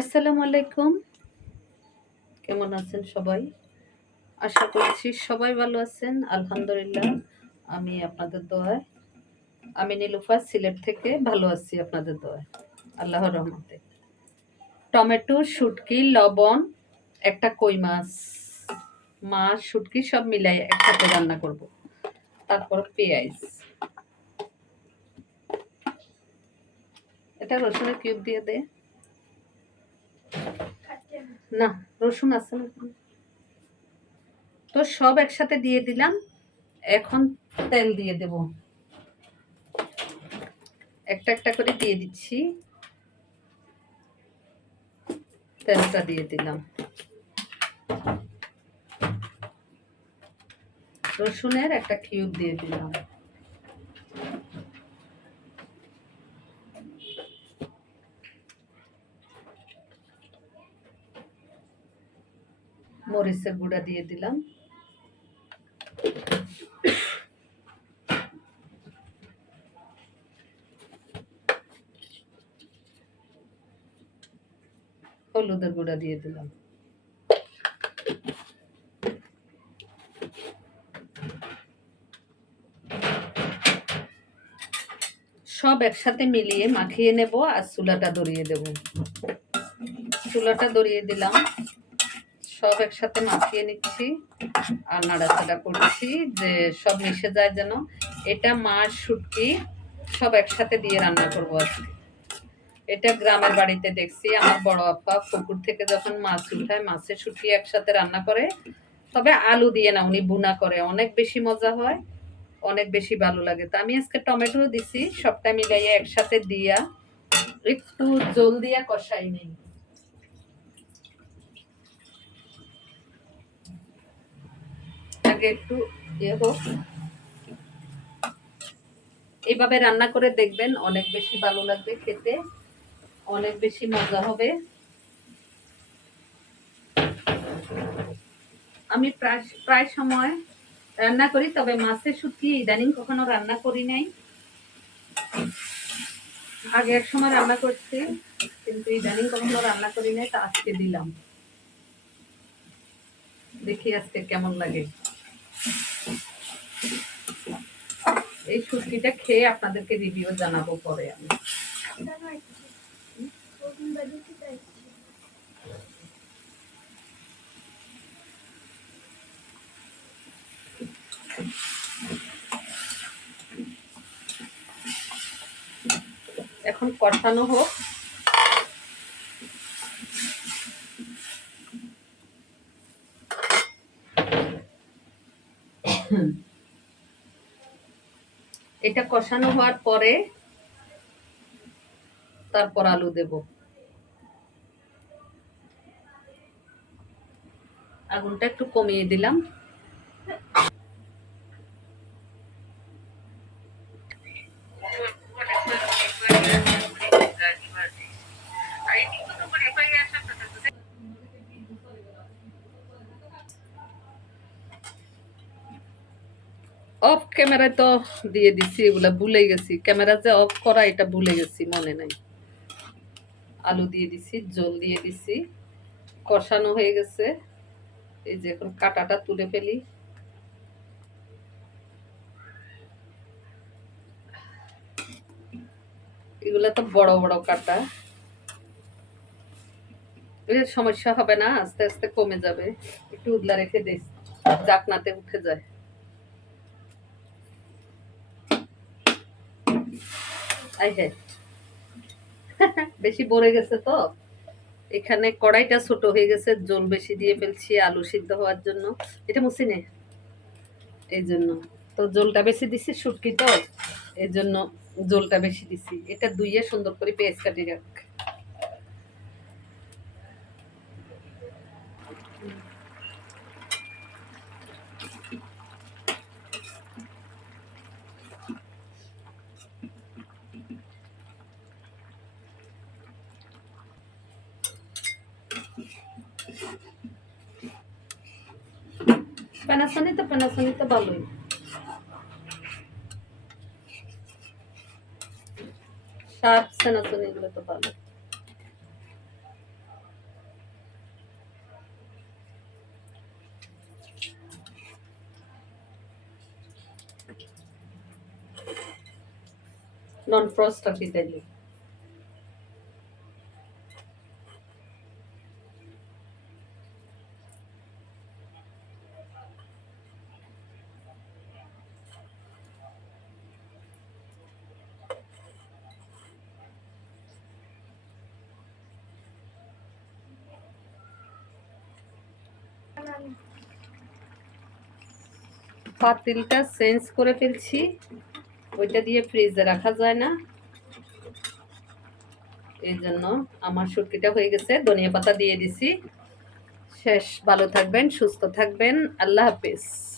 আসসালামু আলাইকুম। কেমন আছেন সবাই? আশা করছি সবাই ভালো আছেন, আলহামদুলিল্লাহ। আমি আপনাদের দোয়ায়, আমি নীলুফা সিলেট থেকে ভালো আছি আপনাদের দোয়ায়, আল্লাহর রহমতে। টমেটো, শুটকি, লবণ, একটা কই মাছ। মাছ শুটকি সব মিলাই একসাথে রান্না করব। তারপর পেঁয়াজ। এটা রসুনের কিউব দিয়ে দে। না, রসুন আছে না তো সব একসাথে দিয়ে দিলাম। এখন তেল দিয়ে দেব। একটা একটা করে দিয়ে দিচ্ছি। তেলটা দিয়ে দিলাম। রসুনের একটা কিউব দিয়ে দিলাম। মরিচের গুঁড়া দিয়ে দিলাম। হলুদের গুঁড়া দিয়ে দিলাম। সব একসাথে মিলিয়ে মাখিয়ে নেব আর চুলাটা ধরিয়ে দেব। চুলাটা ধরিয়ে দিলাম। সব একসাথে মাখিয়ে নিচ্ছি আর নাড়াচাড়া করছি যে সব মিশে যায় যেন। এটা মাছ শুটকি সব একসাথে দিয়ে রান্না করব আজকে। এটা গ্রামের বাড়িতে দেখছি, আমার বড় আপা পুকুর থেকে যখন মাছ উঠায়, মাছের শুটকি একসাথে রান্না করে, তবে আলু দিয়ে না, উনি বুনা করে। অনেক বেশি মজা হয়, অনেক বেশি ভালো লাগে। তো আমি আজকে টমেটো দিছি, সবটা মিলাইয়া একসাথে দিয়া একটু জল দিয়া কষাই নেই। আগে একটু ইয়ে এইভাবে রান্না করে দেখবেন, অনেক বেশি ভালো লাগবে খেতে, অনেক বেশি মজা হবে। আমি প্রায় প্রায় সময় রান্না করি, তবে মাছের শুটকি ইদানিং কখনো রান্না করি নাই। আগে এক সময় রান্না করছি, কিন্তু ইদানিং কখনো রান্না করি নাই, তা আজকে দিলাম। দেখি আজকে কেমন লাগে। এই শুটকিটা খেয়ে আপনাদেরকে রিভিউ জানাব পরে আমি। এখন কষানো হোক। এটা কষানো হওয়ার পরে তারপর আলু দেব। আগুনটা একটু কমিয়ে দিলাম। অফ ক্যামেরায় তো দিয়ে দিছি, এগুলা ভুলে গেছি। ক্যামেরা যে অফ করা, এটা ভুলে গেছি, মনে নাই। আলু দিয়ে দিছি, জল দিয়ে দিছি, কষানো হয়ে গেছে। এই যে এখন কাটাটা তুলে ফেলি। এগুলা তো বড় বড় কাটা। সমস্যা হবে না, আস্তে আস্তে কমে যাবে। একটু উদলা রেখে দিস ডাকনাতে উঠে যায়। আই হ্যাঁ বেশি ভরে গেছে তো। এখানে কড়াইটা ছোট হয়ে গেছে, জল বেশি দিয়ে ফেলছি, আলু সিদ্ধ হওয়ার জন্য। এটা মুছি নে এই জন্য। তো জলটা বেশি দিছি, শুটকি তো এই জন্য জলটা বেশি দিছি। এটা দুইয়ে সুন্দর করে পেঁয়াজ কাটি রাখ। প্যানাসনি তো প্যানাসনি তো ভালোই নন ফ্রস্ট অফিস দিই পাতিলটা চেঞ্জ করে ফেলছি। ওইটা দিয়ে ফ্রিজে রাখা যায় না। এই জন্য আমার সুটকিটা হয়ে গেছে। ধনিয়া পাতা দিয়ে দিছি। শেষ। ভালো থাকবেন, সুস্থ থাকবেন। আল্লাহ হাফিজ।